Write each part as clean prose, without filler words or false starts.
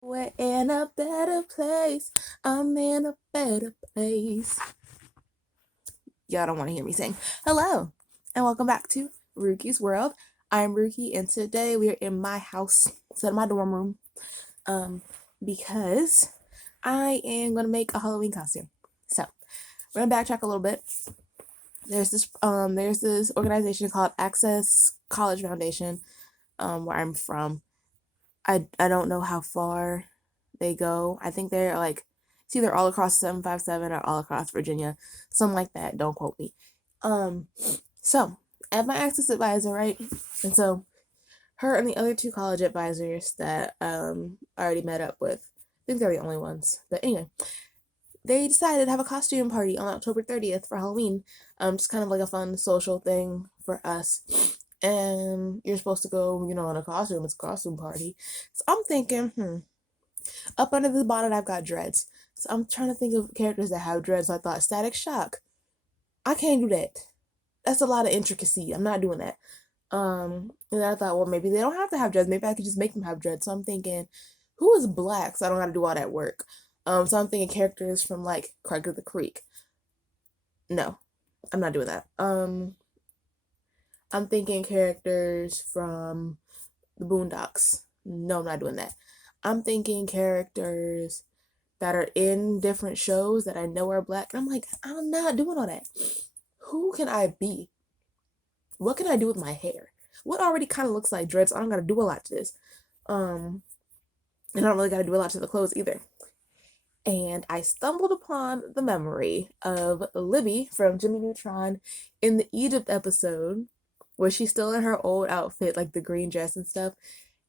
We're in a better place. I'm in a better place. Y'all don't want to hear me sing. Hello, and welcome back to Ruki's World. I'm Ruki, and today we are in my house, so in my dorm room, because I am gonna make a Halloween costume. So we're gonna backtrack a little bit. There's this organization called Access College Foundation, where I'm from. I don't know how far they go. I think they're like it's either all across 757 or all across Virginia, something like that. Don't quote me. Um, so I have my access advisor, right? And so her and the other two college advisors that I already met up with. I think they're the only ones. But anyway, they decided to have a costume party on October 30th for Halloween. Just kind of like a fun social thing for us. And you're supposed to go, in a costume. It's a costume party. So I'm thinking, up under the bonnet, I've got dreads. So I'm trying to think of characters that have dreads. So I thought Static Shock. I can't do that. That's a lot of intricacy. I'm not doing that. And then I thought, well, maybe they don't have to have dreads. Maybe I could just make them have dreads. So I'm thinking, who is black? So I don't got to do all that work. So I'm thinking characters from like Craig of the Creek. No, I'm not doing that. I'm thinking characters from the Boondocks. No, I'm not doing that. I'm thinking characters that are in different shows that I know are black. And I'm like, I'm not doing all that. Who can I be? What can I do with my hair? What already kind of looks like dreads? I don't gotta do a lot to this. And I don't really gotta do a lot to the clothes either. And I stumbled upon the memory of Libby from Jimmy Neutron in the Egypt episode where she's still in her old outfit, like the green dress and stuff.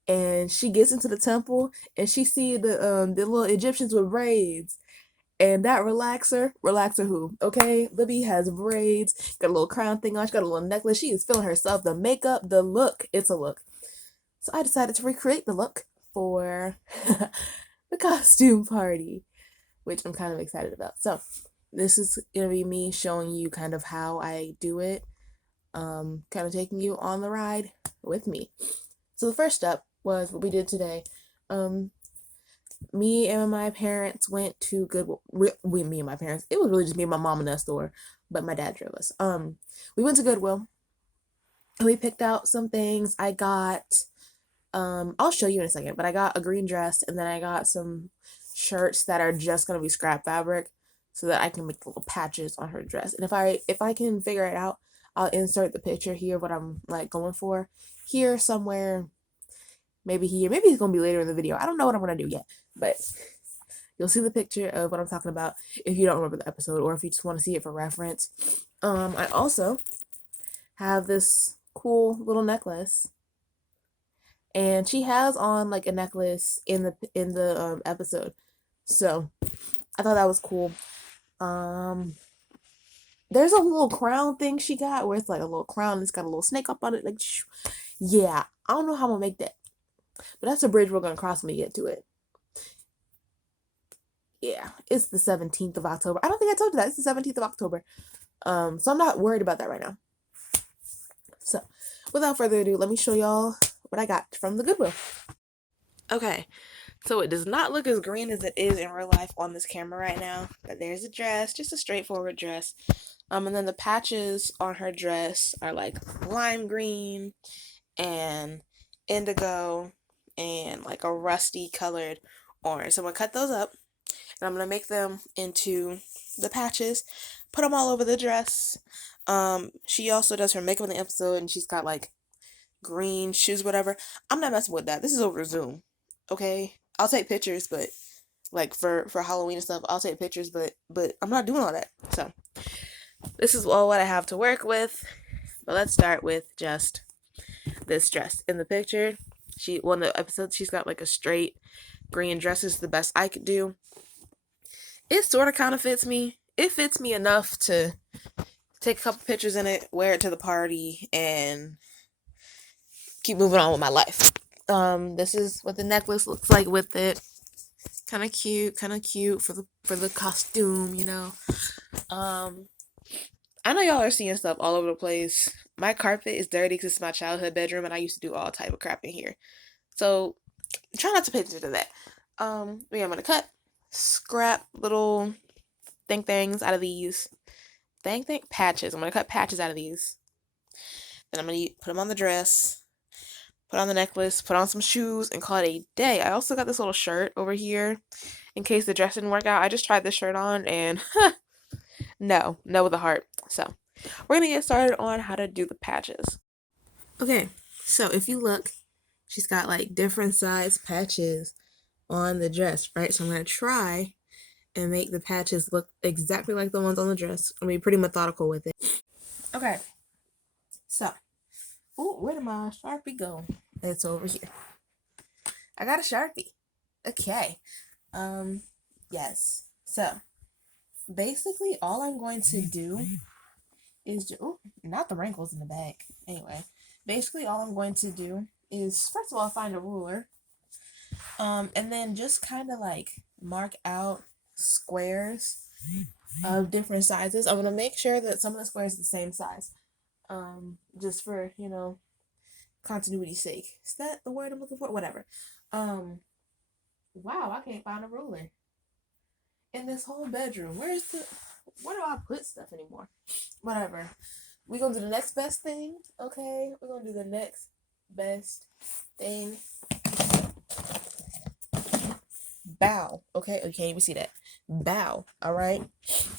And she gets into the temple and she see the little Egyptians with braids. And that relaxer who? Okay, Libby has braids, got a little crown thing on, she got a little necklace. She is feeling herself. The makeup, the look, it's a look. So I decided to recreate the look for the costume party, which I'm kind of excited about. So this is gonna be me showing you kind of how I do it, kind of taking you on the ride with me. So the first step was what we did today. Um, Me and my parents went to Goodwill. Me and my parents. It was really just me and my mom in that store, but my dad drove us. We went to Goodwill. We picked out some things. I got. I'll show you in a second, but I got a green dress, and then I got some shirts that are just gonna be scrap fabric, so that I can make little patches on her dress. And if I can figure it out, I'll insert the picture here of what I'm like going for here somewhere. Maybe here. Maybe it's gonna be later in the video. I don't know what I'm gonna do yet, but you'll see the picture of what I'm talking about if you don't remember the episode or if you just want to see it for reference. I also have this cool little necklace, and she has on like a necklace in the episode, so I thought that was cool. Um, there's a little crown thing she got where it's like a little crown. It's got a little snake up on it. Like, yeah, I don't know how I'm gonna make that, but that's a bridge we're gonna cross when we get to it. Yeah, it's the 17th of October. I don't think I told you that. It's the 17th of October. So I'm not worried about that right now. So without further ado, let me show y'all what I got from the Goodwill. Okay, so it does not look as green as it is in real life on this camera right now. But there's a dress, just a straightforward dress. And then the patches on her dress are like lime green and indigo and like a rusty colored orange. So I'm gonna cut those up and I'm gonna make them into the patches, put them all over the dress. She also does her makeup in the episode, and she's got like green shoes, whatever. I'm not messing with that. This is over Zoom, okay? I'll take pictures, but like for Halloween and stuff, I'll take pictures, but I'm not doing all that. So this is all what I have to work with. But let's start with just this dress. In the picture, one of the episodes, she's got like a straight green dress. Is the best I could do. It sort of kind of fits me. It fits me enough to take a couple pictures in it, wear it to the party, and keep moving on with my life. This is what the necklace looks like with it. Kind of cute for the costume, you know. I know y'all are seeing stuff all over the place. My carpet is dirty because it's my childhood bedroom, and I used to do all type of crap in here. So try not to pay attention to that. I'm gonna cut scrap little things out of these patches. I'm gonna cut patches out of these. Then I'm gonna put them on the dress, put on the necklace, put on some shoes, and call it a day. I also got this little shirt over here in case the dress didn't work out. I just tried this shirt on and no with a heart. So we're gonna get started on how to do the patches. Okay, so if you look, she's got like different size patches on the dress, right? So I'm gonna try and make the patches look exactly like the ones on the dress. I'm gonna be pretty methodical with it. Okay, so, where did my Sharpie go? It's over here. I got a Sharpie. Okay, yes. So, basically all I'm going to do is, not the wrinkles in the back. Anyway, basically all I'm going to do is, first of all, find a ruler. And then just kind of like mark out squares of different sizes. I'm gonna make sure that some of the squares are the same size. Just for, continuity's sake. Is that the word I'm looking for? Whatever. Wow, I can't find a ruler in this whole bedroom. Where do I put stuff anymore? Whatever. We're gonna do the next best thing, okay? We're gonna do the next best thing. Bow, okay? You can't even see that. Bow, all right?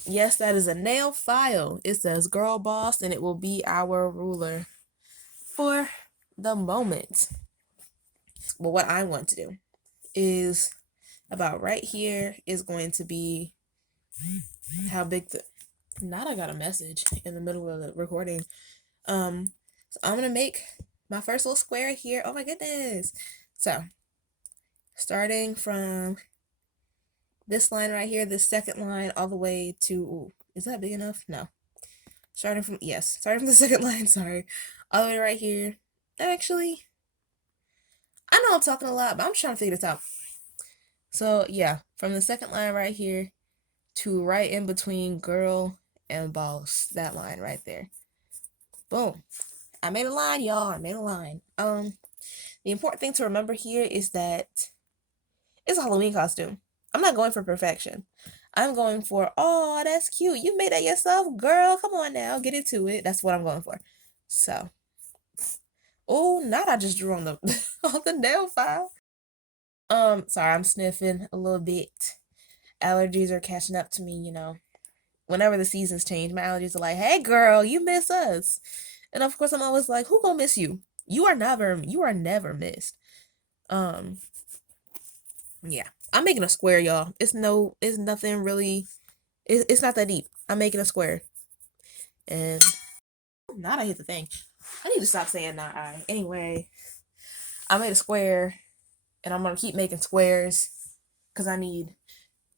Yes, that is a nail file. It says girl boss, and it will be our ruler for the moment. But what I want to do is about right here is going to be how big not I got a message in the middle of the recording. So I'm gonna make my first little square here. Oh my goodness. So starting from this line right here, this second line, all the way to, is that big enough? No. Starting from the second line, sorry. All the way right here. Actually, I know I'm talking a lot, but I'm trying to figure this out. So yeah, from the second line right here to right in between girl and boss, that line right there. Boom. I made a line, y'all. I made a line. The important thing to remember here is that it's a Halloween costume. I'm not going for perfection. I'm going for, oh, that's cute. You made that yourself, girl. Come on now, get into it. That's what I'm going for. So, oh, not I just drew on the on the nail file. Sorry, I'm sniffing a little bit. Allergies are catching up to me, Whenever the seasons change, my allergies are like, hey girl, you miss us. And of course I'm always like, who gonna miss you? You are never missed. Yeah. I'm making a square, y'all. It's nothing really, it's not that deep. I'm making a square. And not I hit the thing. I need to stop saying not I. Anyway, I made a square and I'm gonna keep making squares because I need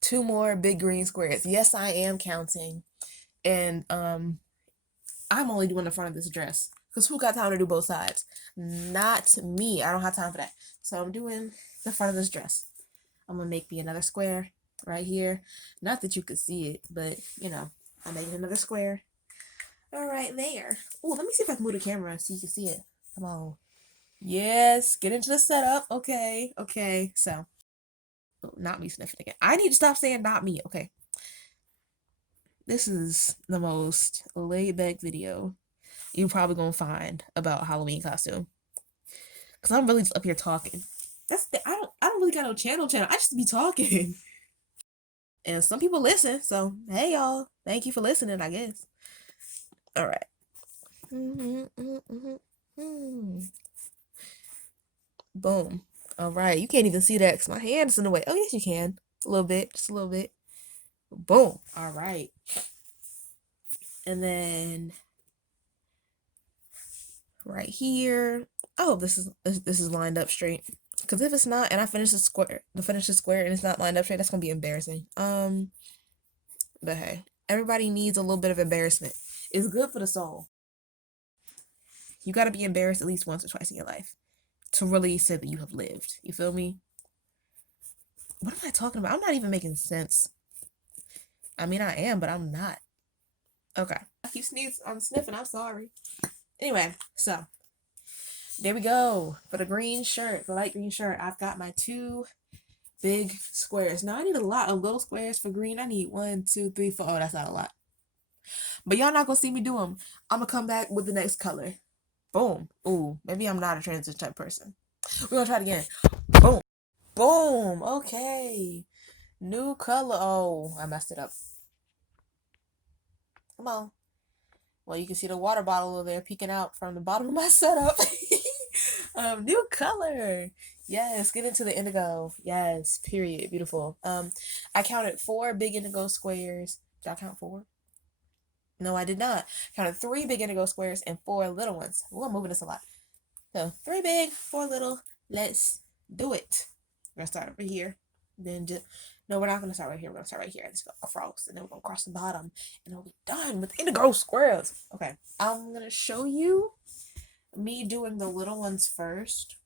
2 more big green squares. Yes, I am counting. And I'm only doing the front of this dress because who got time to do both sides? Not me. I don't have time for that. So I'm doing the front of this dress. I'm gonna make me another square right here. Not that you could see it, but I'm making another square. All right there. Oh, let me see if I can move the camera so you can see it. Come on. Yes, get into the setup. Okay. So, not me sniffing again. I need to stop saying not me. Okay. This is the most laid back video you're probably gonna find about a Halloween costume. Cause I'm really just up here talking. I don't really got no channel. I just be talking. And some people listen, so hey y'all. Thank you for listening, I guess. Alright. Boom. Alright, you can't even see that because my hand's in the way. Oh yes you can. A little bit, just a little bit. Boom. Alright. And then right here. Oh, this is lined up straight. Because if it's not, and I finish the square, and it's not lined up straight, that's gonna be embarrassing. But hey, everybody needs a little bit of embarrassment. It's good for the soul. You gotta be embarrassed at least once or twice in your life to really say that you have lived. You feel me? What am I talking about? I'm not even making sense. I mean, I am, but I'm not. Okay. I keep I'm sniffing. I'm sorry. Anyway, so there we go. For the green shirt, the light green shirt, I've got my 2 big squares. Now I need a lot of little squares for green. I need 1, 2, 3, 4. Oh, that's not a lot. But y'all not gonna see me do them. I'm gonna come back with the next color. Boom. Ooh, maybe I'm not a transition type person. We're gonna try it again. Boom. Boom. Okay. New color. Oh, I messed it up. Come on. Well, you can see the water bottle over there peeking out from the bottom of my setup. New color. Yes, get into the indigo. Yes, period. Beautiful. I counted 4 big indigo squares. Did I count 4? No, I did not. Counted 3 big indigo squares and 4 little ones. Ooh, I'm moving this a lot. So 3 big, 4 little. Let's do it. We're gonna start over here. Then just no, we're not gonna start right here. We're gonna start right here. Let's go across, and then we're gonna cross the bottom, and we'll be done with indigo squares. Okay, I'm gonna show you me doing the little ones first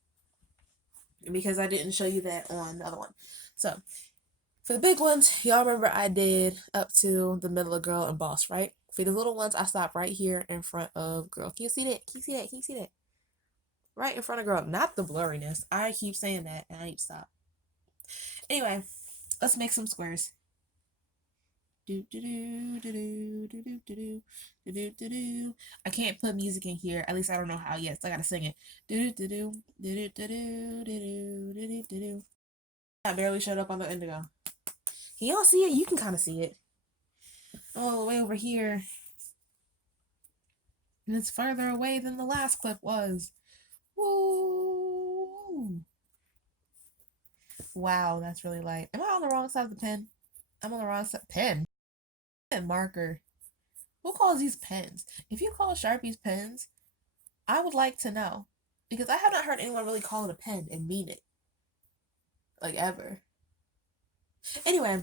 because I didn't show you that on the other one. So for the big ones, y'all remember I did up to the middle of girl and boss, right? For the little ones, I stopped right here in front of girl. Can you see that? Can you see that? Can you see that? Right in front of girl, not the blurriness. I keep saying that, and I need to stop. Anyway, let's make some squares. I can't put music in here. At least I don't know how yet. So I gotta sing it. I barely showed up on the indigo. Can y'all see it? You can kind of see it. All the way over here. And it's further away than the last clip was. Woo! Wow, that's really light. Am I on the wrong side of the pen? I'm on the wrong side. Pen? And marker. Who calls these pens? If you call Sharpies pens, I would like to know. Because I have not heard anyone really call it a pen and mean it. Like, ever. Anyway.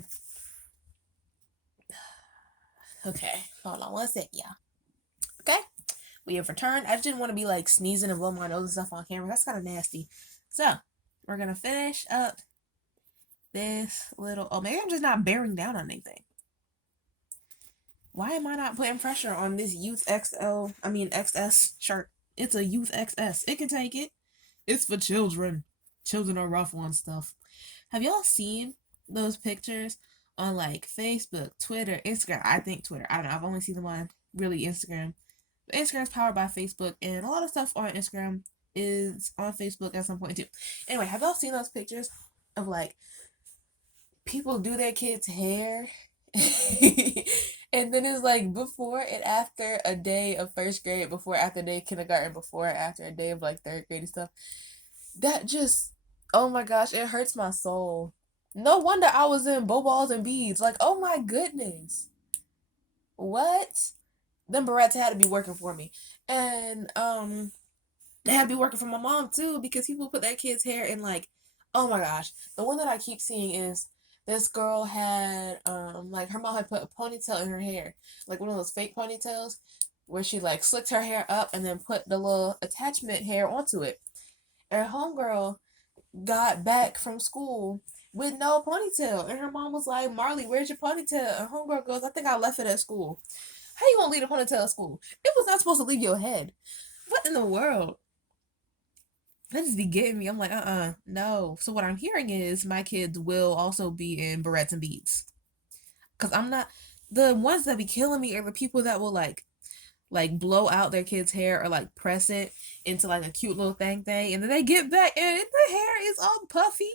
Okay, hold on one sec, y'all. Okay, we have returned. I just didn't want to be like sneezing and blowing my nose and stuff on camera. That's kind of nasty. So, we're going to finish up this little... Oh, maybe I'm just not bearing down on anything. Why am I not putting pressure on this Youth XS shirt? It's a Youth XS. It can take it. It's for children. Children are rough on stuff. Have y'all seen those pictures on like Facebook, Twitter, Instagram? I think Twitter. I don't know. I've only seen them on really Instagram. But Instagram's powered by Facebook, and a lot of stuff on Instagram is on Facebook at some point too. Anyway, have y'all seen those pictures of like people do their kids' hair? And then it's like before and after a day of first grade, before after a day of kindergarten, before after a day of like third grade and stuff. That just, oh my gosh, it hurts my soul. No wonder I was in bow balls and beads. Like, oh my goodness. What? Them barrettes had to be working for me. And they had to be working for my mom too, because people put their kids' hair in like, oh my gosh. The one that I keep seeing is this girl had like her mom had put a ponytail in her hair, like one of those fake ponytails where she like slicked her hair up and then put the little attachment hair onto it. And her homegirl got back from school with no ponytail, and her mom was like, Marley, where's your ponytail? And homegirl goes, I think I left it at school. How you gonna leave a ponytail at school? It was not supposed to leave your head. What in the world? That just be getting me. I'm like, no. So what I'm hearing is my kids will also be in barrettes and beads. Because I'm not... The ones that be killing me are the people that will, like blow out their kid's hair or, like, press it into, like, a cute little thing. And then they get back and the hair is all puffy.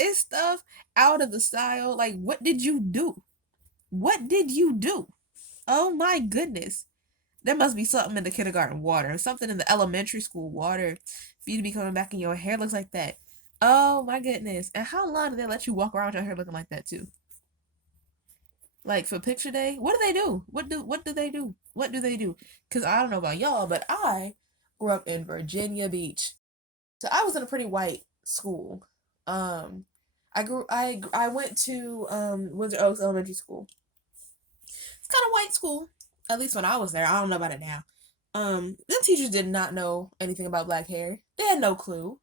It's stuff out of the style. Like, what did you do? What did you do? Oh, my goodness. There must be something in the kindergarten water, something in the elementary school water for you to be coming back and your hair looks like that. Oh my goodness. And how long do they let you walk around with your hair looking like that too? Like for picture day? What do they do? What do they do? What do they do? Because I don't know about y'all, but I grew up in Virginia Beach. So I was in a pretty white school. I went to Windsor Oaks Elementary School. It's kind of white school. At least when I was there. I don't know about it now. The teachers did not know anything about black hair. They had no clue.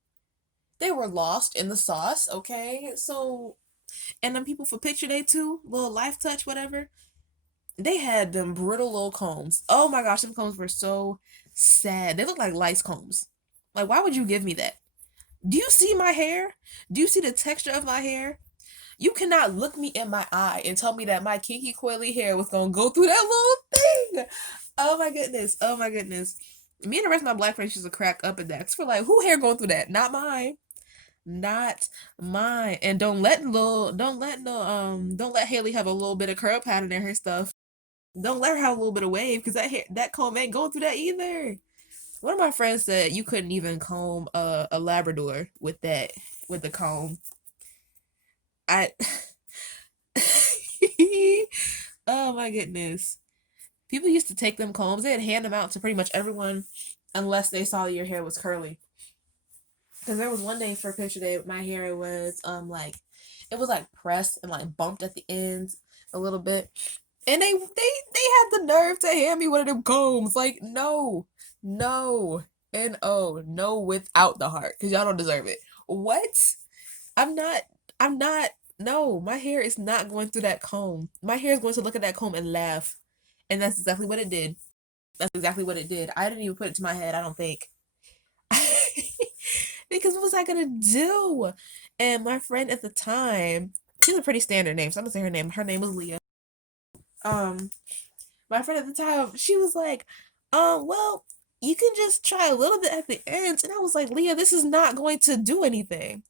They were lost in the sauce, okay? So, and then people for picture day too, little life touch, whatever, they had them brittle little combs. Oh my gosh, them combs were so sad. They looked like lice combs. Like, why would you give me that? Do you see my hair? Do you see the texture of my hair? You cannot look me in my eye and tell me that my kinky coily hair was gonna go through that little thing. Oh my goodness. Oh my goodness. Me and the rest of my black friends used to crack up at that. 'Cause we're like, who hair going through that? Not mine. Not mine. And don't let Haley have a little bit of curl pattern in her stuff. Don't let her have a little bit of wave because that comb ain't going through that either. One of my friends said you couldn't even comb a Labrador with the comb. I Oh my goodness. People used to take them combs, they'd hand them out to pretty much everyone unless they saw that your hair was curly. Because there was one day for a picture day, my hair was like it was like pressed and like bumped at the ends a little bit. And they had the nerve to hand me one of them combs. Like, no, no, and oh, no without the heart. Because y'all don't deserve it. What? I'm not I'm not no, my hair is not going through that comb. My hair is going to look at that comb and laugh. And that's exactly what it did. That's exactly what it did. I didn't even put it to my head, I don't think. Because what was I gonna do? And my friend at the time, she's a pretty standard name, so I'm gonna say her name. Her name was Leah. Um, my friend at the time, she was like, well, you can just try a little bit at the ends. And I was like, Leah, this is not going to do anything.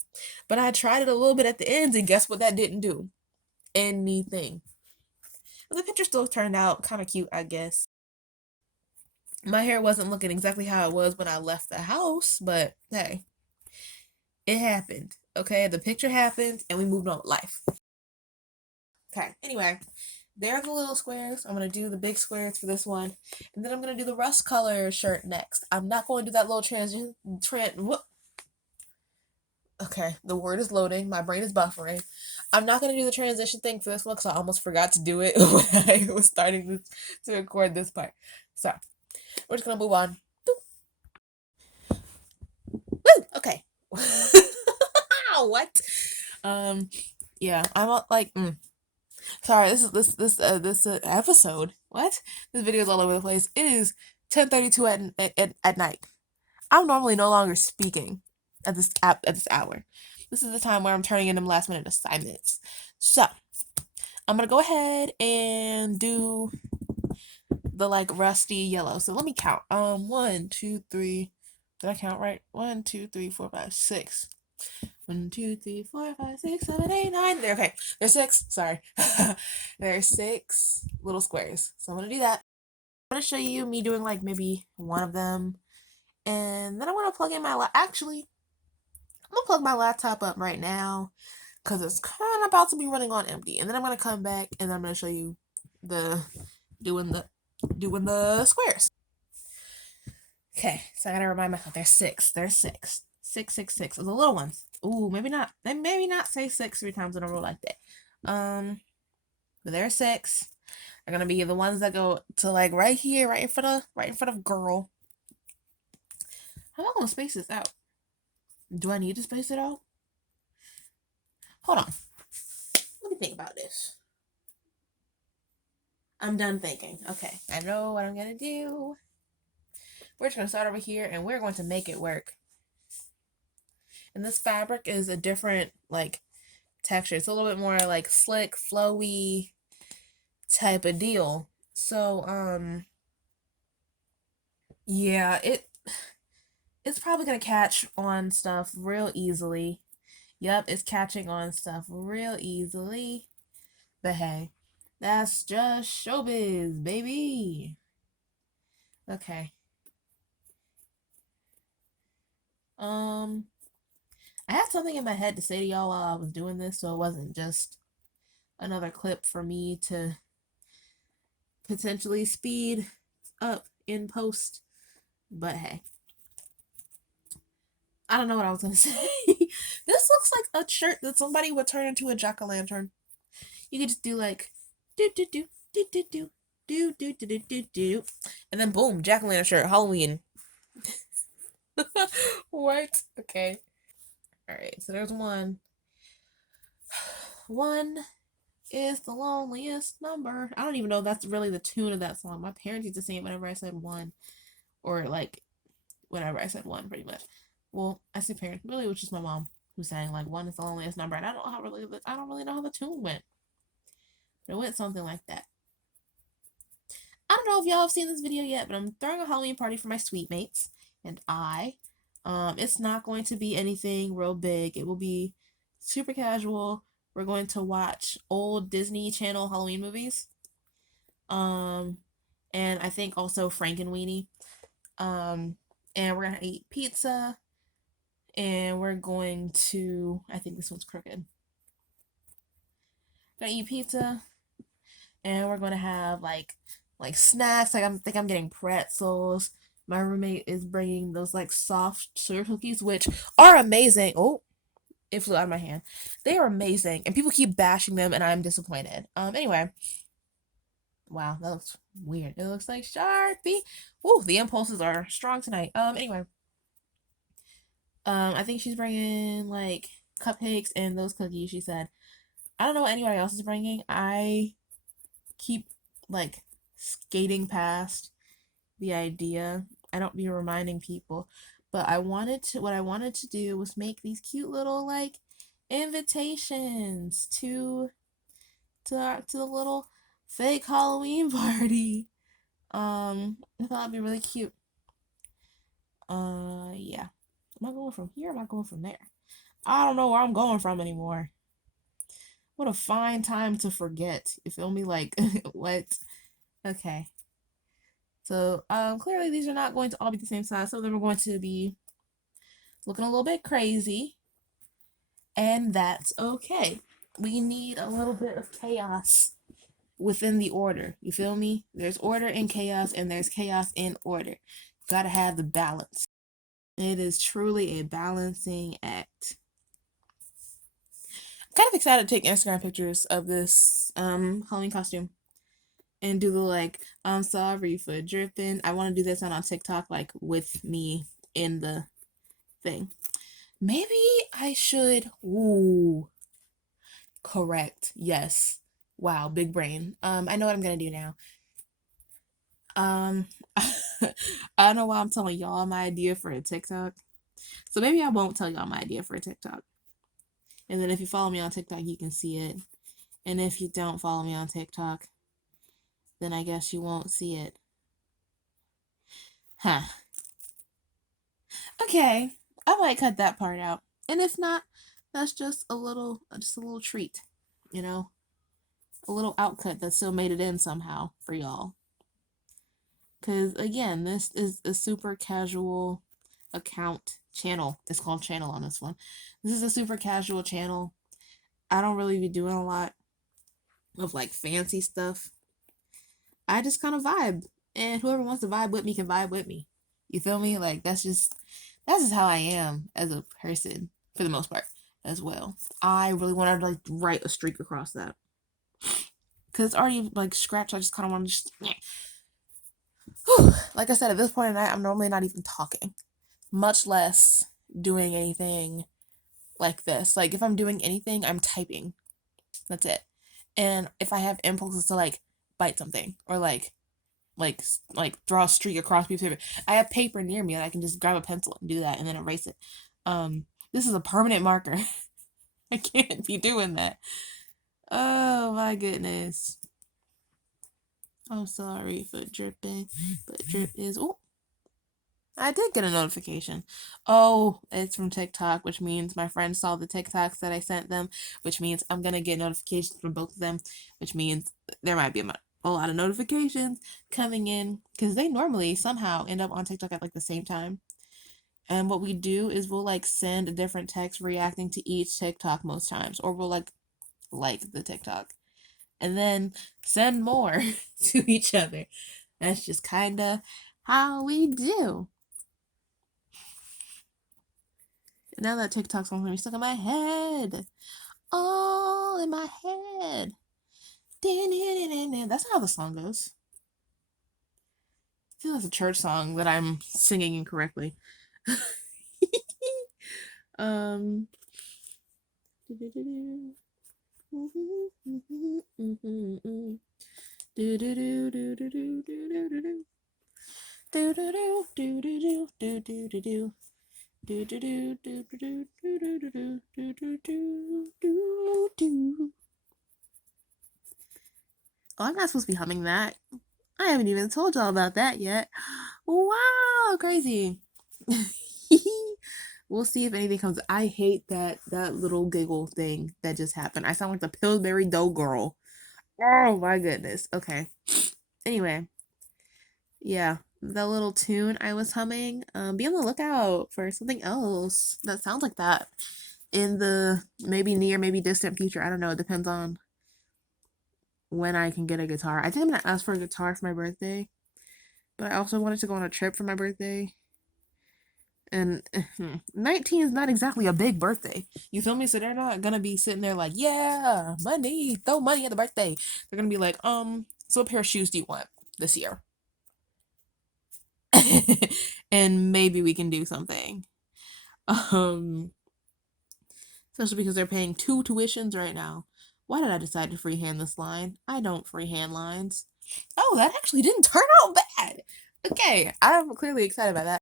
But I tried it a little bit at the ends, and guess what that didn't do? Anything. The picture still turned out kind of cute, I guess. My hair wasn't looking exactly how it was when I left the house, but hey, it happened. Okay, the picture happened, and we moved on with life. Okay, anyway, there's the little squares. I'm gonna do the big squares for this one, and then I'm gonna do the rust color shirt next. I'm not going to do that little what? Okay, the word is loading. My brain is buffering. I'm not gonna do the transition thing for this one because I almost forgot to do it when I was starting to record this part. So we're just gonna move on. Woo! Okay. What? Yeah, I'm like, sorry. This episode. What? This video is all over the place. It is 10:32 at night. I'm normally no longer speaking at this hour. This is the time where I'm turning in them last minute assignments. So I'm gonna go ahead and do the like rusty yellow. So let me count. 1, 2, 3. Did I count right? 1, 2, 3, 4, 5, 6. 1, 2, 3, 4, 5, 6, 7, 8, 9. There, okay. There's 6. Sorry. There's 6 little squares. So I'm gonna do that. I'm gonna show you me doing like maybe one of them. And then I want to plug in actually, I'm gonna plug my laptop up right now because it's kind of about to be running on empty. And then I'm gonna come back and I'm gonna show you the doing the squares. Okay, so I gotta remind myself there's 6. There's 6. 6, 6, 6. The little ones. Ooh, maybe not. Maybe not say 6 3 times in a row like that. But there are 6. They're gonna be the ones that go to like right here, right in front of girl. How am I gonna space this out? Do I need to space it out? Hold on. Let me think about this. I'm done thinking. Okay, I know what I'm gonna do. We're just gonna start over here and we're going to make it work. And this fabric is a different like texture. It's a little bit more like slick, flowy type of deal. So yeah, it's probably gonna catch on stuff real easily. Yep, it's catching on stuff real easily. But hey, that's just showbiz, baby. Okay. I had something in my head to say to y'all while I was doing this, so it wasn't just another clip for me to potentially speed up in post. But hey, I don't know what I was gonna say. This looks like a shirt that somebody would turn into a jack-o'-lantern. You could just do like do do do do do do do do do do do do, and then boom, jack-o'-lantern shirt, Halloween. What? Okay. All right. So there's one. One is the loneliest number. I don't even know if that's really the tune of that song. My parents used to sing it whenever I said one, or like whenever I said one, pretty much. Well, I say parents, really, it was just my mom who sang like one is the loneliest number, and I don't really know how the tune went. But it went something like that. I don't know if y'all have seen this video yet, but I'm throwing a Halloween party for my sweet mates and I. It's not going to be anything real big. It will be super casual. We're going to watch old Disney Channel Halloween movies. Um, and I think also Frankenweenie. And we're gonna eat pizza, and we're going to. I think this one's crooked. Gonna eat pizza, and we're gonna have like snacks. Like I'm getting pretzels. My roommate is bringing those like soft sugar cookies, which are amazing. Oh, it flew out of my hand. They are amazing, and people keep bashing them, and I'm disappointed. Anyway, wow, that looks weird. It looks like Sharpie. Ooh, the impulses are strong tonight. Anyway, I think she's bringing like cupcakes and those cookies. She said, I don't know what anybody else is bringing. I keep like skating past the idea. I don't be reminding people, but what I wanted to do was make these cute little like invitations to the little fake Halloween party. I thought it'd be really cute. Yeah. Am I going from here? Or am I going from there? I don't know where I'm going from anymore. What a fine time to forget. You feel me? Like what? Okay. So clearly these are not going to all be the same size. Some of them are going to be looking a little bit crazy. And that's okay. We need a little bit of chaos within the order. You feel me? There's order in chaos, and there's chaos in order. Gotta have the balance. It is truly a balancing act. I'm kind of excited to take Instagram pictures of this Halloween costume and do the like, I'm sorry for dripping. I want to do this on TikTok, like with me in the thing. Maybe I should. Ooh, correct. Yes. Wow, big brain. I know what I'm gonna do now. Um, I don't know why I'm telling y'all my idea for a TikTok. So maybe I won't tell y'all my idea for a TikTok. And then if you follow me on TikTok, you can see it. And if you don't follow me on TikTok, then I guess you won't see it. Huh. Okay. I might cut that part out. And if not, that's just a little treat, you know? A little outcut that still made it in somehow for y'all. Cause again, this is a super casual channel. It's called channel on this one. This is a super casual channel. I don't really be doing a lot of like fancy stuff. I just kind of vibe. And whoever wants to vibe with me can vibe with me. You feel me? Like that's just how I am as a person for the most part as well. I really want to like write a streak across that. Cause it's already like scratched. I just kind of want to just like I said, at this point in the night, I'm normally not even talking, much less doing anything like this. Like if I'm doing anything, I'm typing. That's it. And if I have impulses to like bite something or like draw a streak across piece of paper, I have paper near me and I can just grab a pencil and do that and then erase it. This is a permanent marker. I can't be doing that. Oh my goodness. I'm sorry for dripping, but drip is. Oh, I did get a notification. Oh, it's from TikTok, which means my friends saw the TikToks that I sent them, which means I'm gonna get notifications from both of them, which means there might be a lot of notifications coming in because they normally somehow end up on TikTok at like the same time. And what we do is we'll like send a different text reacting to each TikTok most times, or we'll like the TikTok and then send more to each other. That's just kind of how we do. Now that TikTok song's gonna be stuck in my head. All in my head. That's not how the song goes. I feel like it's a church song that I'm singing incorrectly. um. Do do do do do do do do do do do do do do. Oh, I'm not supposed to be humming that. I haven't even told y'all about that yet. Wow, crazy. We'll see if anything comes. I hate that little giggle thing that just happened. I sound like the Pillsbury Dough girl. Oh my goodness. Okay. Anyway, yeah, the little tune I was humming. Be on the lookout for something else that sounds like that in the maybe near, maybe distant future. I don't know. It depends on when I can get a guitar. I think I'm gonna ask for a guitar for my birthday, but I also wanted to go on a trip for my birthday. And 19 is not exactly a big birthday. You feel me? So they're not gonna be sitting there like, yeah, money, throw money at the birthday. They're gonna be like, so what pair of shoes do you want this year? And maybe we can do something. Um, Especially because they're paying 2 tuitions right now. Why did I decide to freehand this line? I don't freehand lines. Oh, that actually didn't turn out bad. Okay, I'm clearly excited about that.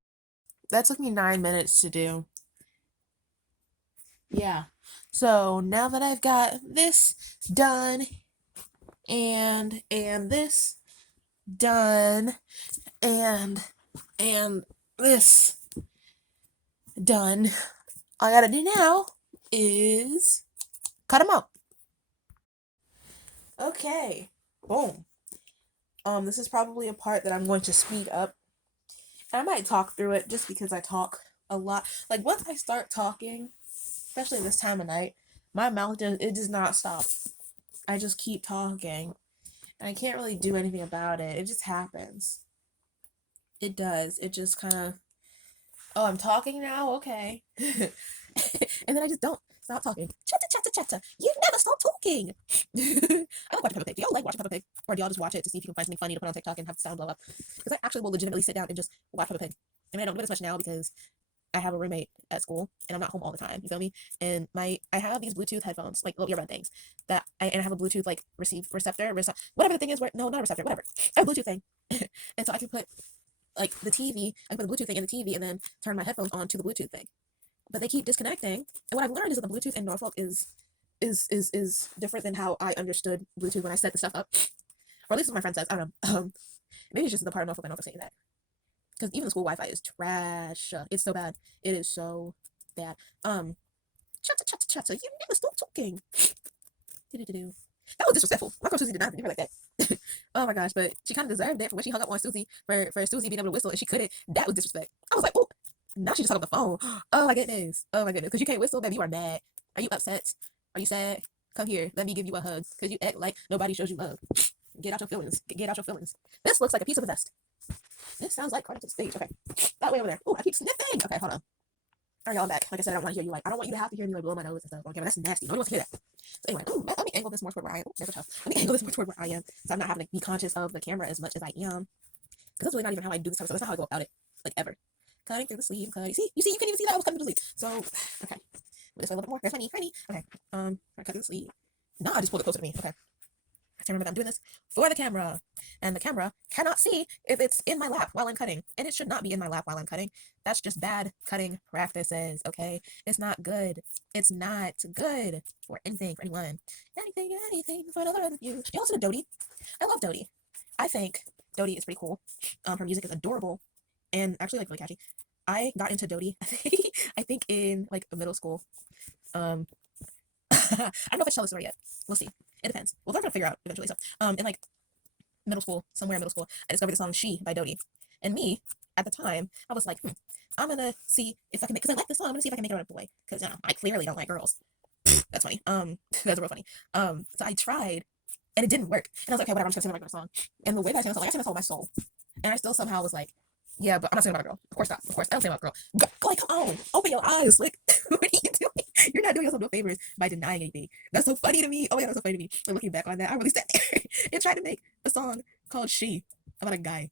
That took me 9 minutes to do. Yeah. So now that I've got this done and this done and this done, all I gotta do now is cut them out. Okay. Boom. This is probably a part that I'm going to speed up. I might talk through it just because I talk a lot. Like once I start talking, especially this time of night, my mouth does not stop. I just keep talking. And I can't really do anything about it. It just happens. It does. It just kind of, oh, I'm talking now? Okay. And then I just don't stop talking. Chatter, chatter, chatter. You never stop talking. I like watching Peppa Pig. Do y'all like watching Peppa Pig? Or do y'all just watch it to see if you can find something funny to put on TikTok and have the sound blow up? Because I actually will legitimately sit down and just watch Peppa Pig. I mean, I don't do it as much now because I have a roommate at school and I'm not home all the time. You feel me? And I have these Bluetooth headphones, like little earbud things and I have a Bluetooth like whatever the thing is. No, not a receptor, whatever. I have a Bluetooth thing, and so I can put like the TV. I can put the Bluetooth thing in the TV and then turn my headphones on to the Bluetooth thing. But they keep disconnecting. And what I've learned is that the Bluetooth in Norfolk is different than how I understood Bluetooth when I set the stuff up. Or at least what my friend says. I don't know. Maybe it's just the part of Norfolk I know for saying that. Because even the school Wi-Fi is trash. It's so bad. It is so bad. Chatter, chatter, chatter. You never stop talking. That was disrespectful. My girl Susie did not do her like that. Oh my gosh, but she kind of deserved it for when she hung up on Susie for Susie being able to whistle and she couldn't. That was disrespect. I was like, oh, now she just hung up the phone. Oh my goodness. Oh my goodness. Because you can't whistle, baby. You are mad. Are you upset? Are you sad? Come here. Let me give you a hug. Because you act like nobody shows you love. Get out your feelings. Get out your feelings. This looks like a piece of a vest. This sounds like part of the stage. Okay. That way over there. Oh, I keep sniffing. Okay, hold on. All right, y'all, I'm back. Like I said, I don't want to hear you I don't want you to have to hear me like blow my nose and stuff. Okay, but that's nasty. Nobody wants to hear that. So anyway, let me angle this more toward where I am. There's a tough. Let me angle this more toward where I am, so I'm not having to be conscious of the camera as much as I am. Because that's really not even how I do this type of stuff. That's not how I go about it, like ever. Cutting through the sleeve. Cutting. See, you couldn't even see that I was cutting through the sleeve. So okay, move this way a little bit more. There's my knee. Okay. I cut through the sleeve. No, I just pulled it closer to me. Okay. I remember that I'm doing this for the camera, and the camera cannot see if it's in my lap while I'm cutting, and it should not be in my lap while I'm cutting. That's just bad cutting practices, okay? It's not good. It's not good for anything, for anyone. Anything for another than you. You also know Dodie. I love Dodie. I think Dodie is pretty cool. Her music is adorable, and actually like really catchy. I got into Dodie, I think in like middle school. I don't know if I tell this story yet. We'll see. It depends. We're gonna figure out eventually. So, in like middle school, somewhere in middle school, I discovered the song "She" by Dodie, and me at the time, I was like, I'm gonna see if I can make, because I like this song. I'm gonna see if I can make it on a boy, because I clearly don't like girls. That's funny. That's real funny. So I tried, and it didn't work. And I was like, okay, whatever. I'm just gonna sing a regular song. And the way that I sang the song, like I sang the song with my soul, and I still somehow was like, yeah, but I'm not singing about a girl. Of course not. Of course, I don't sing about a girl. Like, come on, open your eyes. Like, what are you doing? You're not doing yourself no favors by denying anything. That's so funny to me. Oh my god, that's so funny to me. And looking back on that, I really sat there and tried to make a song called "She" about a guy.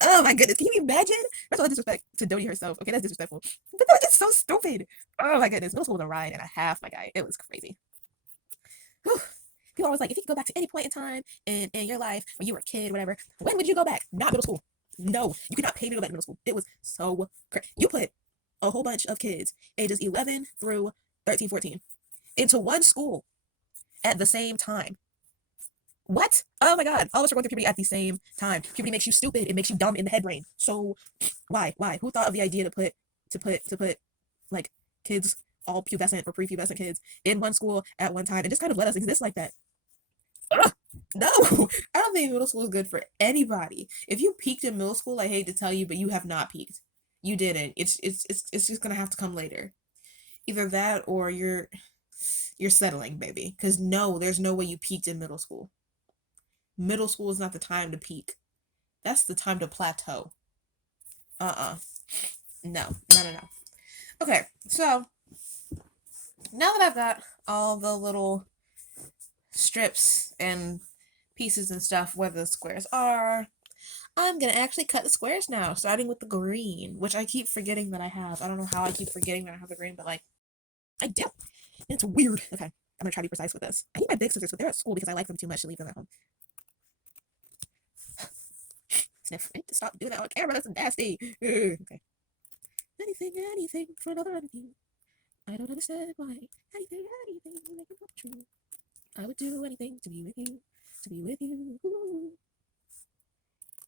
Oh my goodness, can you imagine? That's all disrespect to Dodie herself. Okay, that's disrespectful. But that was just so stupid. Oh my goodness, middle school was a ride and a half, my guy. It was crazy. Whew. People are always like, if you could go back to any point in time in your life when you were a kid, whatever, when would you go back? Not middle school. No, you could not pay me to go back to middle school. It was so crazy. You put a whole bunch of kids, ages 11 through 13, 14, into one school at the same time. What? Oh my God. All of us are going through puberty at the same time. Puberty makes you stupid. It makes you dumb in the head brain. So why? Why? Who thought of the idea to put like kids, all pubescent or prepubescent kids in one school at one time and just kind of let us exist like that? Ugh, no, I don't think middle school is good for anybody. If you peaked in middle school, I hate to tell you, but you have not peaked. You didn't. It's just gonna have to come later. Either that or you're settling, baby. Because no, there's no way you peaked in middle school. Middle school is not the time to peak. That's the time to plateau. Uh-uh. No, no, no, no. Okay, so now that I've got all the little strips and pieces and stuff where the squares are, I'm gonna actually cut the squares now, starting with the green, which I keep forgetting that I have. I don't know how I keep forgetting that I have the green, but like, I do. It's weird. Okay, I'm gonna try to be precise with this. I need my big scissors, but they're at school because I like them too much to leave them at home. Sniff. I need to stop doing that on camera. That's nasty. Okay. Anything for another anything. I don't understand why. Anything make it come true. I would do anything to be with you. To be with you. Ooh.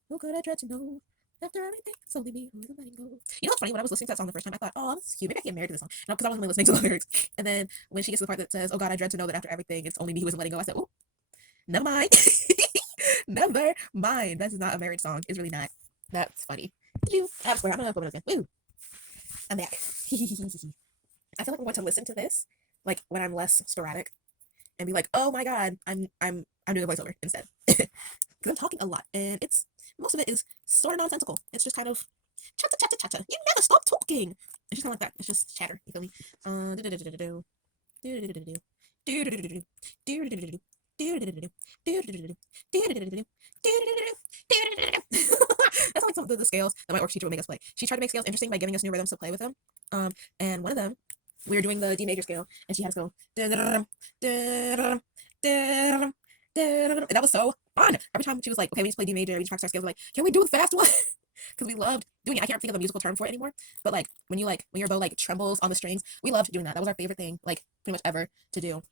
Who could I dread to know? After everything, it's only me who isn't letting go. You know what's funny? When I was listening to that song the first time, I thought, oh, this is cute. Maybe I can get married to this song. Because I wasn't really listening to the lyrics. And then when she gets to the part that says, oh God, I dread to know that after everything, it's only me who isn't letting go, I said, oh, never mind. Never mind. That's not a marriage song. It's really not. That's funny. I swear, I'm gonna open it again. Woo! I'm back. I feel like I want to listen to this, like when I'm less sporadic, and be like, oh my God, I'm doing a voiceover instead. Because I'm talking a lot, and it's most of it is sort of nonsensical. It's just kind of chatta chatta chatta. You never stop talking. It's just kind of like that. It's just chatter. You feel me? That's like some of the scales that my orc teacher would make us play. She tried to make scales interesting by giving us new rhythms to play with them. And one of them, we were doing the D major scale, and she had to go. And that was so fun. Every time she was like, okay, we just play D major, we just practice our scales, we're like, can we do the fast one? Because we loved doing it. I can't think of the musical term for it anymore. But like when your bow like trembles on the strings, we loved doing that. That was our favorite thing, like pretty much ever to do.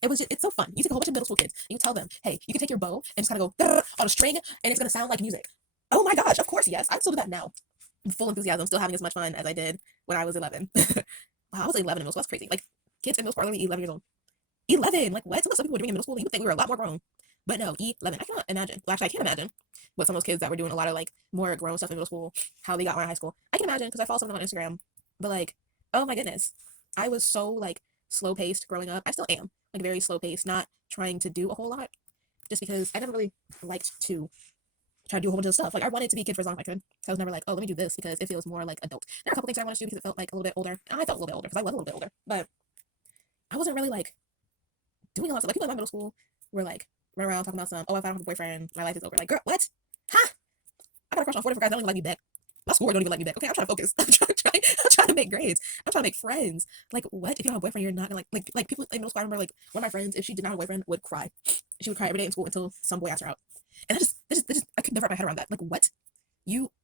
It's so fun. You take a whole bunch of middle school kids and you tell them, hey, you can take your bow and just kind of go on a string and it's gonna sound like music. Oh my gosh, of course, yes. I still do that now. Full enthusiasm, still having as much fun as I did when I was 11. Wow, I was 11 in middle school. That's crazy. Like kids in middle school are only 11 years old. 11, like what? Some people were doing in middle school, you would think we were a lot more grown. But no, 11. I cannot imagine. Well, actually, I can't imagine what some of those kids that were doing a lot of like more grown stuff in middle school, how they got more in high school. I can imagine because I follow some of them on Instagram. But like, oh my goodness, I was so like slow paced growing up. I still am like very slow paced, not trying to do a whole lot, just because I never really liked to try to do a whole bunch of stuff. Like I wanted to be a kid for as long as I could. So I was never like, oh, let me do this because it feels more like adult. There are a couple things I wanted to do because it felt like a little bit older. I felt a little bit older because I was a little bit older, but I wasn't really like doing a lot of stuff. Like people in my middle school were like running around talking about some, oh, if I don't have a boyfriend, my life is over. Like, girl, what? Huh? I got a crush on 4 different guys that don't even like me back. My schoolwork don't even like me back. Okay, I'm trying to focus. I'm trying to make grades. I'm trying to make friends. Like, what? If you don't have a boyfriend, you're not gonna like people in middle school. I remember like one of my friends, if she did not have a boyfriend, would cry. She would cry every day in school until some boy asked her out. And I could never wrap my head around that. Like, what?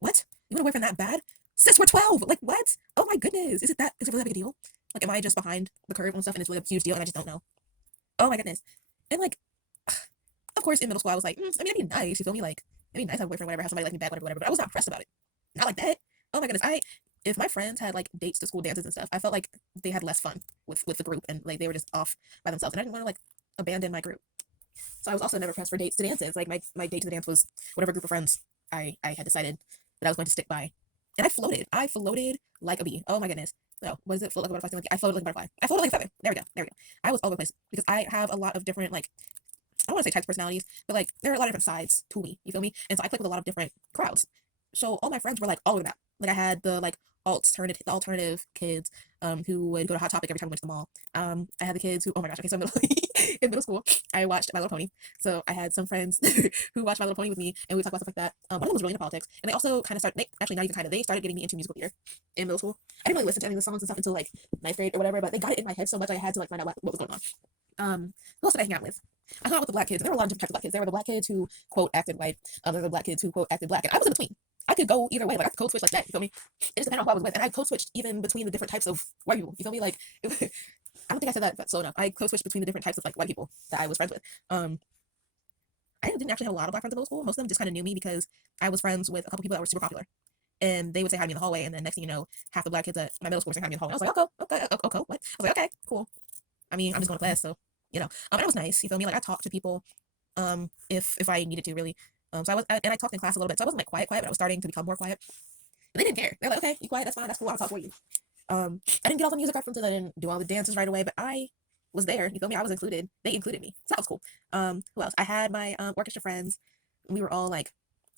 What? You want a boyfriend that bad? Sis, we're 12. Like, what? Oh my goodness. Is it really that big a deal? Like, am I just behind the curve on stuff and it's really a huge deal and I just don't know? Oh my goodness. And like, of course, in middle school, I was like, I mean, it'd be nice. You feel me? Like, it'd be nice to have a boyfriend, whatever, have somebody like me back, whatever. But I was not pressed about it. Not like that. Oh my goodness. If my friends had like dates to school dances and stuff, I felt like they had less fun with the group and like they were just off by themselves. And I didn't want to like abandon my group. So I was also never pressed for dates to dances. Like my date to the dance was whatever group of friends I had decided that I was going to stick by. And I floated. I floated like a bee. Oh my goodness. So what is it? Float like a butterfly? I floated like a butterfly. I floated like a feather. There we go. There we go. I was all over the place because I have a lot of different like I don't want to say types of personalities, but like there are a lot of different sides to me. You feel me? And so I click with a lot of different crowds. So all my friends were like all over that. Like I had the like alternative kids who would go to Hot Topic every time we went to the mall. I had the kids who oh my gosh, okay, so in middle school I watched My Little Pony. So I had some friends who watched My Little Pony with me and we would talk about stuff like that. One of them was really into politics and they also kind of started actually not even kind of they started getting me into musical theater in middle school. I didn't really listen to any of the songs and stuff until like ninth grade or whatever, but they got it in my head so much I had to like find out what was going on. Who else did I hang out with? I hung out with the black kids. There were a lot of different types of black kids. There were the black kids who quote acted white. There were the black kids who quote acted black, and I was in between. I could go either way. Like I could code switch like that. You feel me? It just depended on who I was with, and I code switched even between the different types of white people. You feel me? Like I don't think I said that slow enough. I code switched between the different types of like white people that I was friends with. I didn't actually have a lot of black friends in middle school. Most of them just kind of knew me because I was friends with a couple people that were super popular, and they would say hi to me in the hallway, and then next thing you know, half the black kids at my middle school were saying hi to me in the hallway. I was like, okay, what? I was like, okay, cool. I mean, I'm just going to class, so and it was nice. You feel me? Like I talked to people, if I needed to really. So and I talked in class a little bit. So I wasn't like quiet, but I was starting to become more quiet. And they didn't care. They're like, okay, you quiet, that's fine, that's cool, I'll talk for you. I didn't get all the music references, I didn't do all the dances right away, but I was there. You feel me? I was included. They included me, so that was cool. Who else? I had my orchestra friends. We were all like,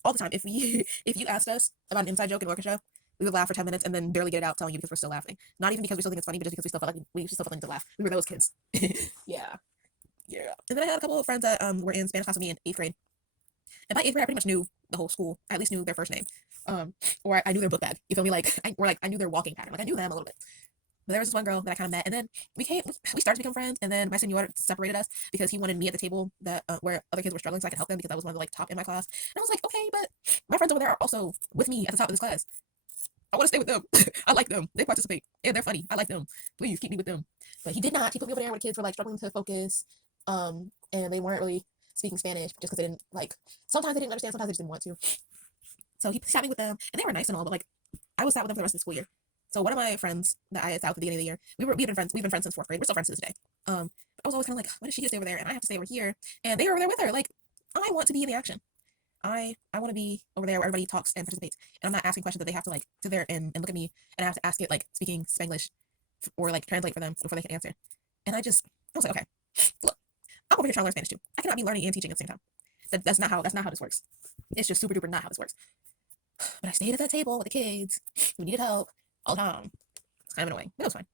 all the time. If we if you asked us about an inside joke in orchestra, we would laugh for 10 minutes and then barely get it out telling you because we're still laughing. Not even because we still think it's funny, but just because we still felt like we still felt like to laugh. We were those kids. Yeah. Yeah. And then I had a couple of friends that were in Spanish class with me in 8th grade. And by 8th grade, I pretty much knew the whole school. I at least knew their first name. Or I knew their book bag. You feel me? I knew their walking pattern. Like I knew them a little bit. But there was this one girl that I kind of met, and then we started to become friends. And then my senior separated us because he wanted me at the table that where other kids were struggling, so I could help them because I was one of the like top in my class. And I was like, okay, but my friends over there are also with me at the top of this class. I want to stay with them. I like them. They participate. And they're funny. I like them. Please keep me with them. But he did not. He put me over there where kids were like struggling to focus. And they weren't really speaking Spanish just because they didn't like. Sometimes they didn't understand. Sometimes they just didn't want to. So he sat me with them, and they were nice and all, but like I was sat with them for the rest of the school year. So one of my friends that I sat with at the beginning of the year, we've been friends. We've been friends since 4th grade. We're still friends to this day. I was always kind of like, why does she get to stay over there and I have to stay over here? And they were over there with her. Like, I want to be in the action. I want to be over there where everybody talks and participates, and I'm not asking questions that they have to like sit there and look at me, and I have to ask it like speaking Spanglish or like translate for them before they can answer. And I was like, okay, look, I'm over here trying to learn Spanish too. I cannot be learning and teaching at the same time. That's not how this works. It's just super duper not how this works. But I stayed at that table with the kids who needed help all the time. It's kind of annoying, but it was fine.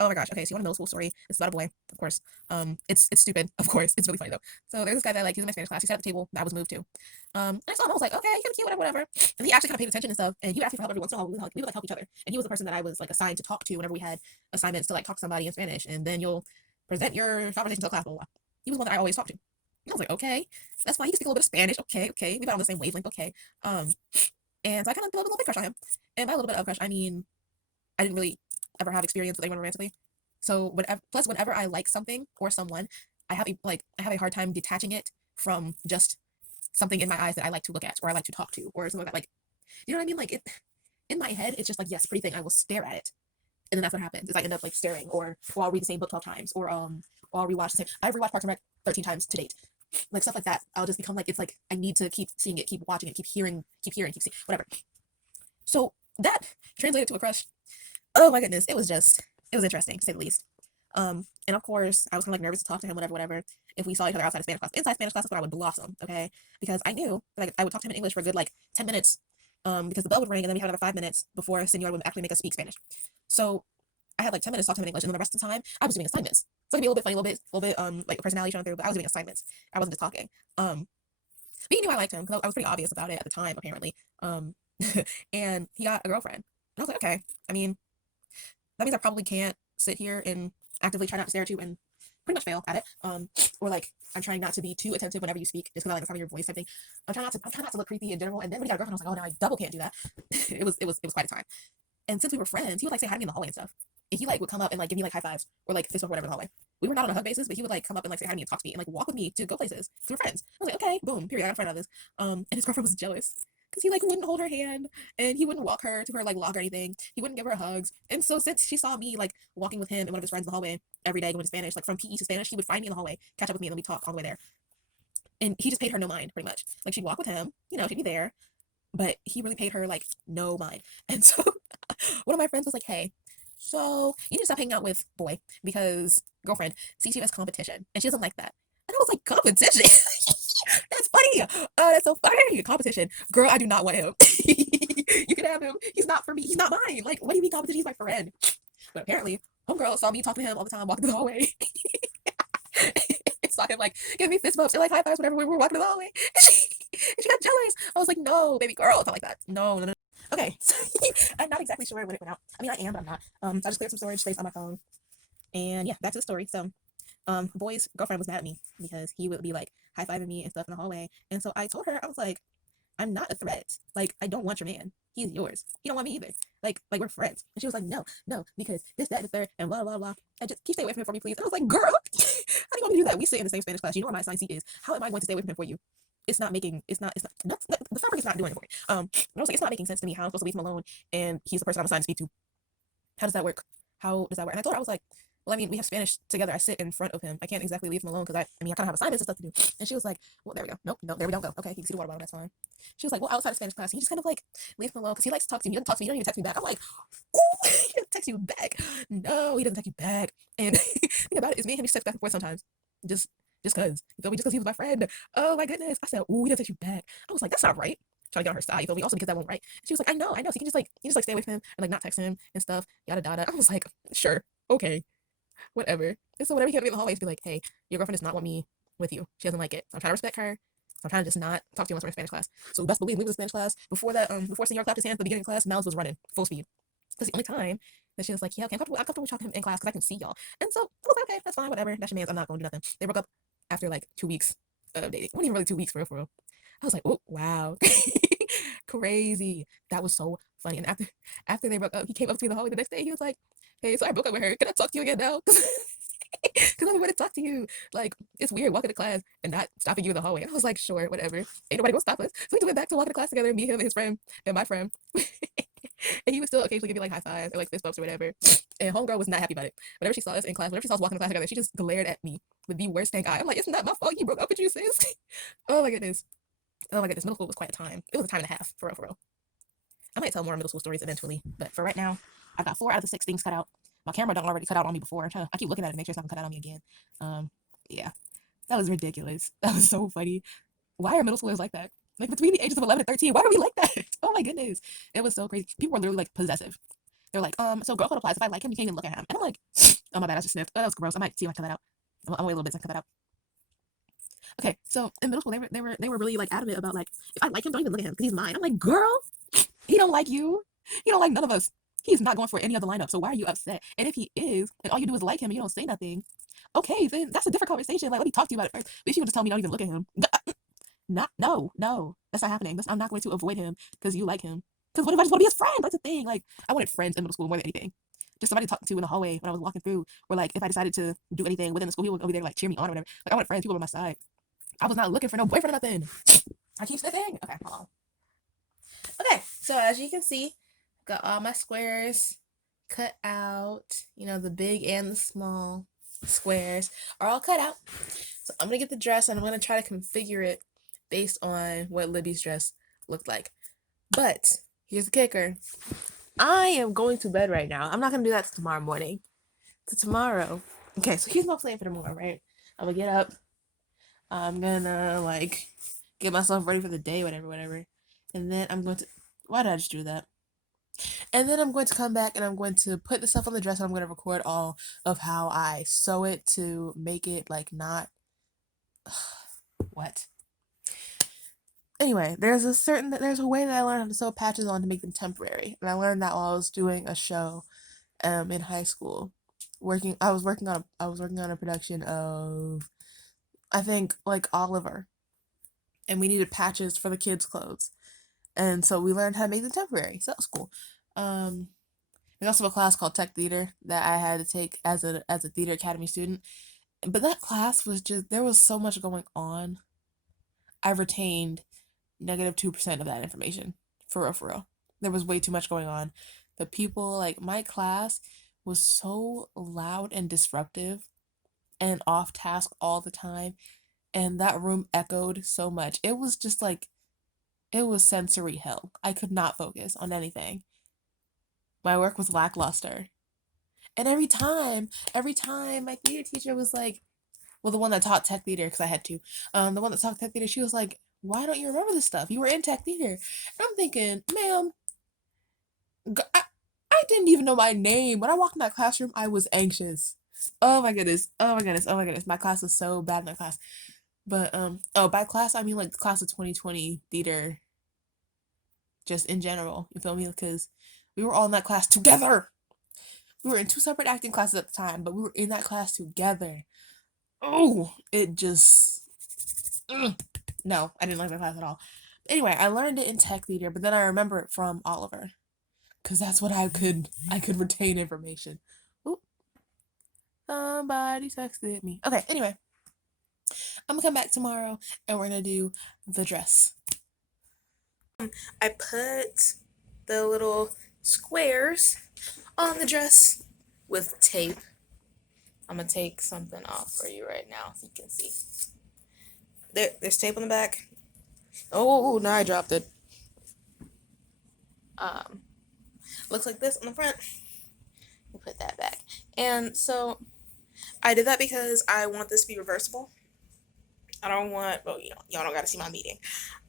Oh my gosh. Okay, so you want a middle school story? This is about a boy, of course. It's stupid, of course. It's really funny though. So there's this guy that like he was in my Spanish class. He sat at the table that I was moved to. And I saw him. I was like, okay, you're cute, whatever. And he actually kind of paid attention and stuff. And he would ask me for help every once in a while. We would like help each other. And he was the person that I was like assigned to talk to whenever we had assignments to like talk to somebody in Spanish. And then you'll present your conversation to the class. Blah, blah, blah. He was one that I always talked to. And I was like, okay, that's fine. He can speak a little bit of Spanish. Okay. We got on the same wavelength. Okay. And so I kind of developed a little bit crush on him. And by a little bit of crush, I mean I didn't really ever have experience with anyone romantically. So whenever I like something or someone, I have a hard time detaching it from just something in my eyes that I like to look at or I like to talk to or something like that. Like, you know what I mean? Like it in my head, it's just like yes, pretty thing. I will stare at it, and then that's what happens. Is I end up like staring, or I'll read the same book 12 times, or I'll rewatch the same. I've rewatched Parks and Rec 13 times to date. Like stuff like that. I'll just become like it's like I need to keep seeing it, keep watching it, keep hearing, keep seeing whatever. So that translated to a crush. Oh my goodness, it was interesting to say the least. And of course, I was kind of like nervous to talk to him, whatever. If we saw each other outside of Spanish class, inside Spanish class, that's where I would blossom, okay? Because I knew that like, I would talk to him in English for a good like 10 minutes, because the bell would ring, and then we had another 5 minutes before Senor would actually make us speak Spanish. So I had like 10 minutes to talk to him in English, and then the rest of the time I was doing assignments. So it could be a little bit funny, a little bit like personality showing through, but I was doing assignments. I wasn't just talking. But he knew I liked him because I was pretty obvious about it at the time, apparently. And he got a girlfriend, and I was like, okay. I mean, that means I probably can't sit here and actively try not to stare at you and pretty much fail at it. Or like I'm trying not to be too attentive whenever you speak, just because I like the sound of your voice type thing. I'm trying not to look creepy in general. And then when he got a girlfriend, I was like, oh no, I double can't do that. It was quite a time. And since we were friends, he would like say hi to me in the hallway and stuff. And he like would come up and like give me like high fives or like fist bump or whatever in the hallway. We were not on a hug basis, but he would like come up and like say hi to me and talk to me and like walk with me to go places. So we're friends. I was like, okay, boom, period. I got a friend out of this. And his girlfriend was jealous because he like wouldn't hold her hand and he wouldn't walk her to her like log or anything. He wouldn't give her hugs. And so since she saw me like walking with him and one of his friends in the hallway every day going to Spanish, like from PE to Spanish, he would find me in the hallway, catch up with me, and then we talk all the way there. And he just paid her no mind, pretty much. Like she'd walk with him, she'd be there, but he really paid her like no mind. And so one of my friends was like, hey, so you need to stop hanging out with boy because girlfriend sees you as competition and she doesn't like that. And I was like, competition? That's funny. That's so funny. Competition. Girl, I do not want him. You can have him. He's not for me. He's not mine. Like, what do you mean competition? He's my friend. But apparently, homegirl saw me talking to him all the time, walking through the hallway. Saw him like give me fist bumps and like high fives whenever we were walking through the hallway. And she got jealous. I was like, no, baby girl, it's not like that. No. Okay, so I'm not exactly sure when it went out. I mean, I am, but I'm not. So I just cleared some storage space on my phone. And yeah, back to the story. So, boy's girlfriend was mad at me because he would be like high-fiving me and stuff in the hallway. And so I told her, I was like, I'm not a threat. Like, I don't want your man. He's yours. You don't want me either. Like we're friends. And she was like, no, no, because this, that, and the third, and blah, blah, blah. I just keep stay away from him for me, please. And I was like, girl, how do you want me to do that? We sit in the same Spanish class. You know what my assigned seat is. How am I going to stay away from him for you? The fabric is not doing it for me. And I was like, it's not making sense to me how I'm supposed to leave him alone and he's the person I'm assigned to speak to. How does that work? How does that work? And I told her, I was like, well, I mean, we have Spanish together. I sit in front of him. I can't exactly leave him alone because I mean, I kind of have assignments and stuff to do. And she was like, well, there we go. Nope, no, there we don't go. Okay, you can see the water bottle. That's fine. She was like, well, outside of Spanish class, you just kind of like leave him alone because he likes to talk to me. He doesn't talk to me. You don't even text me back. I'm like, oh, he doesn't text you back. No, he doesn't text you back. And the thing about it is, me and him just text back and forth sometimes. Just, just cause. You feel me? Just cause he was my friend. Oh my goodness. I said, oh, he doesn't text you back. I was like, that's not right. Trying to get on her side, you feel me? Also because that won't right. And she was like, I know. So you just like stay away from him and like not text him and stuff, yada yada. I was like, sure, okay, whatever. And so whenever he came to me in the hallways, be like, hey, your girlfriend does not want me with you. She doesn't like it. So I'm trying to respect her. So I'm trying to just not talk to you unless we're in Spanish class. So best believe we was in Spanish class. Before that, before Senor clapped his hands at the beginning of class, Miles was running full speed. Because the only time that she was like, yeah, okay, I'm comfortable talking to him in class because I can see y'all. And so I was like, okay, that's fine, whatever. That's your man's. I'm not going to do nothing. They broke up after like 2 weeks of dating. It wasn't even really 2 weeks for real, for real. I was like, oh wow, crazy. That was so funny. And after they broke up, he came up to me in the hallway the next day. He was like, hey, so I broke up with her. Can I talk to you again now? Because I want to talk to you. Like, it's weird walking to class and not stopping you in the hallway. And I was like, sure, whatever. Ain't nobody gonna stop us. So we just went back to walking to class together, me, him, and his friend, and my friend. And he would still occasionally give me like high fives or like fist bumps or whatever. And homegirl was not happy about it. Whenever she saw us in class, whenever she saw us walking to class together, she just glared at me with the worst stank eye. I'm like, it's not my fault you broke up with you, sis. Oh my goodness. Oh my goodness. Middle school was quite a time. It was a time and a half, for real, for real. I might tell more middle school stories eventually, but for right now, I've got 4 out of the 6 things cut out. My camera done already cut out on me before. I keep looking at it to make sure it's not gonna cut out on me again. Um, yeah, that was ridiculous. That was so funny. Why are middle schoolers like that? Like between the ages of 11 and 13, why are we like that? Oh my goodness, it was so crazy. People were literally like possessive. They're like, so girl code applies. If I like him, you can't even look at him. And I'm like, oh my bad, I just sniffed. Oh, that was gross. I might see if I can cut that out. I'll wait a little bit so I can cut that out. Okay, so in middle school, they were really like adamant about like, if I like him, don't even look at him because he's mine. I'm like, girl, he don't like you. He don't like none of us. He's not going for any other lineup. So why are you upset? And if he is, and all you do is like him and you don't say nothing, okay, then that's a different conversation. Like, let me talk to you about it first. At least you would just tell me don't even look at him. Not, no, no, that's not happening. I'm not going to avoid him because you like him. Because what if I just want to be his friend? That's the thing. Like, I wanted friends in middle school more than anything. Just somebody to talk to in the hallway when I was walking through, or like if I decided to do anything within the school, people would be there to like cheer me on or whatever. Like, I wanted friends, people by my side. I was not looking for no boyfriend or nothing. I keep sniffing. Okay, hold on. Okay, so as you can see, got all my squares cut out. You know, the big and the small squares are all cut out. So I'm gonna get the dress and I'm gonna try to configure it based on what Libby's dress looked like. But here's the kicker. I am going to bed right now. I'm not gonna do that tomorrow morning. To tomorrow. Okay, so here's my plan for tomorrow, right? I'm gonna get up. I'm gonna like get myself ready for the day, whatever, whatever. And then I'm going to why did I just do that? And then I'm going to come back and I'm going to put the stuff on the dress and I'm going to record all of how I sew it to make it like not what. Anyway, there's a way that I learned how to sew patches on to make them temporary. And I learned that while I was doing a show in high school. I was working on a production of I think like Oliver. And we needed patches for the kids' clothes. And so we learned how to make them temporary. So that was cool. Um There's also a class called Tech Theater that I had to take as a theater academy student. But that class was just there was so much going on. I retained -2% of that information. For real, for real. There was way too much going on. The people, like my class was so loud and disruptive and off task all the time. And that room echoed so much. It was just like it was sensory hell. I could not focus on anything. My work was lackluster. And every time my theater teacher was like, well, the one that taught tech theater, because I had to, the one that taught tech theater, she was like, why don't you remember this stuff? You were in tech theater. And I'm thinking, ma'am, I didn't even know my name. When I walked in that classroom, I was anxious. Oh my goodness. Oh my goodness. Oh my goodness. My class was so bad in that class. But, oh, by class, I mean like the class of 2020 theater, just in general. You feel me? Because we were all in that class together. We were in 2 separate acting classes at the time, but we were in that class together. Oh, it just no, I didn't like that class at all. Anyway, I learned it in tech theater, but then I remember it from Oliver, because that's what I could retain information. Oop, somebody texted me. Okay, anyway, I'm gonna come back tomorrow and we're gonna do the dress. I put the little squares on the dress with tape. I'm gonna take something off for you right now so you can see. There's tape on the back. Oh, now I dropped it. Um, looks like this on the front. We'll put that back. And so I did that because I want this to be reversible. I don't want, well, y'all don't gotta see my meeting.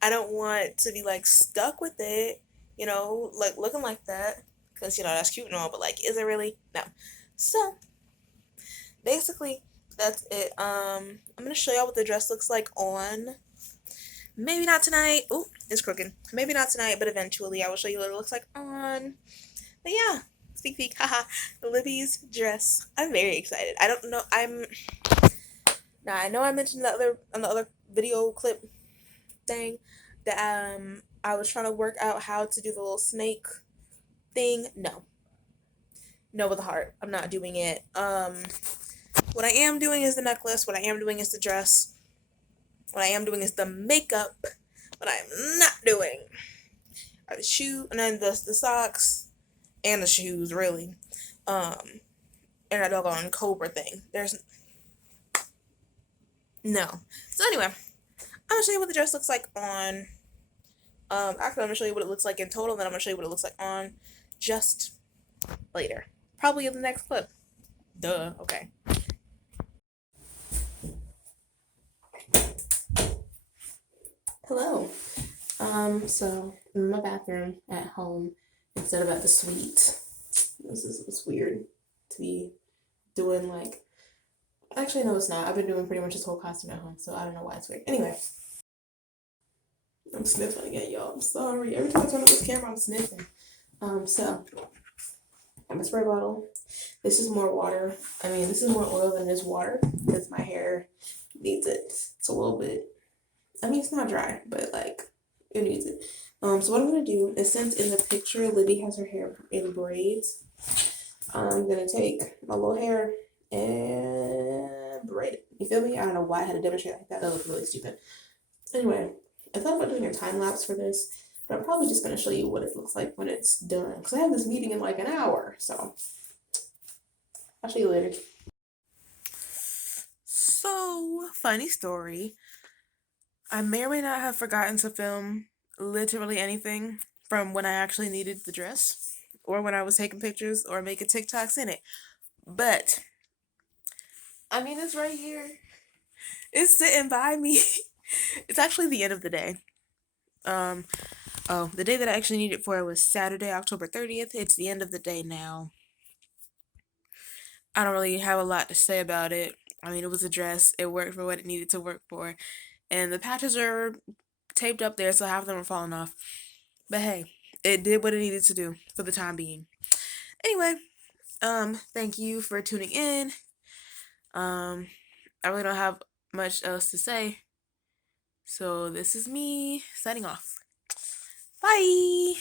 I don't want to be like stuck with it, like looking like that. Because, that's cute and all, but like, is it really? No. So basically, that's it. I'm gonna show y'all what the dress looks like on. Maybe not tonight. Oh, it's crooked. Maybe not tonight, but eventually I will show you what it looks like on. But yeah, sneak peek, haha. Libby's dress. I'm very excited. I don't know. Now I know I mentioned on the other video clip thing that I was trying to work out how to do the little snake thing. No with the heart. I'm not doing it. What I am doing is the necklace. What I am doing is the dress. What I am doing is the makeup. What I am not doing are the shoe and then the socks and the shoes really. And that doggone cobra thing. There's no. So anyway, I'm gonna show you what the dress looks like on. Actually, I'm gonna show you what it looks like in total. Then I'm gonna show you what it looks like on just later. Probably in the next clip. Duh. Okay. Hello. So in my bathroom at home instead of at the suite. It's weird to be doing like. Actually, no, it's not. I've been doing pretty much this whole costume at home, so I don't know why it's weird. Anyway, I'm sniffing again, y'all. I'm sorry. Every time I turn on this camera, I'm sniffing. So I have a spray bottle. This is more water. I mean, this is more oil than this water because my hair needs it. It's a little bit. I mean, it's not dry, but like it needs it. So what I'm gonna do is, since in the picture Libby has her hair in braids, I'm gonna take my little hair and braid it. You feel me? I don't know why I had to demonstrate like that. That looked really stupid. Anyway, I thought about doing a time lapse for this, but I'm probably just gonna show you what it looks like when it's done. Because I have this meeting in like an hour, so I'll show you later. So, funny story. I may or may not have forgotten to film literally anything from when I actually needed the dress, or when I was taking pictures or making TikToks in it. But I mean, it's right here. It's sitting by me. It's actually the end of the day. Oh, the day that I actually needed it for was Saturday, October 30th. It's the end of the day now. I don't really have a lot to say about it. I mean, it was a dress. It worked for what it needed to work for. And the patches are taped up there, so half of them are falling off. But hey, it did what it needed to do for the time being. Anyway, thank you for tuning in. I really don't have much else to say. So this is me signing off. Bye.